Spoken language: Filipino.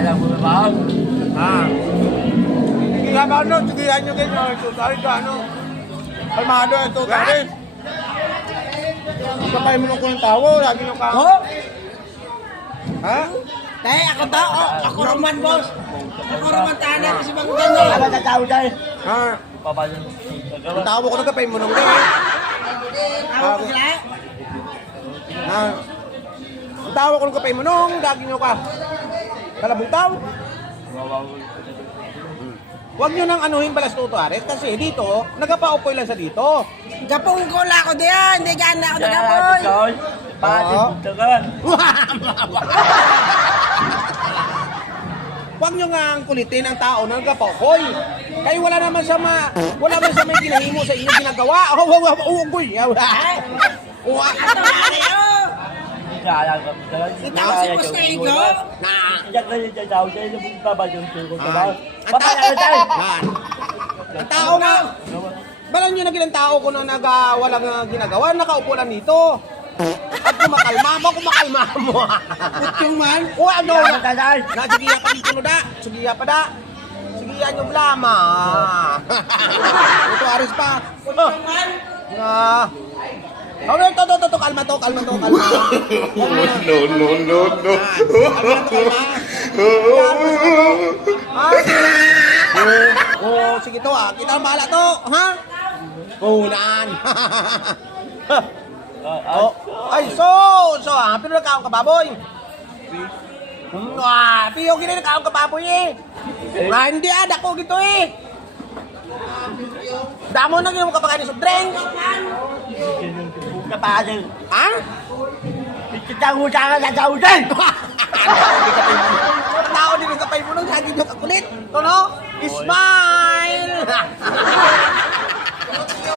Alam mo na ba? Ha? Sige nga ba ano? Sigihan nyo ganyan. Tutari ka ano? Kalmado ito, tutari. Kapay mo nung ng tao, lagi nung ka. Oh? Ha? Dahil ako daw, ako naman boss. Ako naman tahanan kasi bang gano'n. Ako na tao dahil. Ha? Papayan. Ang tao ko na kapay mo nung ganyan. Ako ko sila. Ha? Ang tao ko nung kapay mo nung, lagi nyo ka. Kalabong tao. Huwag nyo nang anuhin balas tutuares kasi dito, nagapaupoy lang sa dito. Gapong ko lang ako diyan. Hindi gana ako nagapon. Bakit tagal? Huwag nyo nga ang kulitin ang tao na nagapaupoy. Kayo wala naman sa may ginahimo sa inyong ginagawa. Ugoy. Ito nga kayo. Ito si Boss Kaigo. Ang tao na, balang nyo na ginang tao ko na walang ginagawa, nakaupo lang dito. At kumakalma mo. Putyong man. O ano? Nasigiya pa dito no da. Sigiya pa da. Sigiya nyo blama. Ito aris pa. Putyong man. Okay, to, kalma. No. Kalma. Sige to kita ang bahala to, ha? Unan. Ay, pero nagkaon ka baboy. Piyo gini nagkaon ka baboy eh. Hindi dako gito eh. Damo na gini mo kapakain sa drink. Kapasin. Ha? Kitang-utang na saudan! Tao din ang kapay mo nung lagi nyo kakulit. Tono? Smile!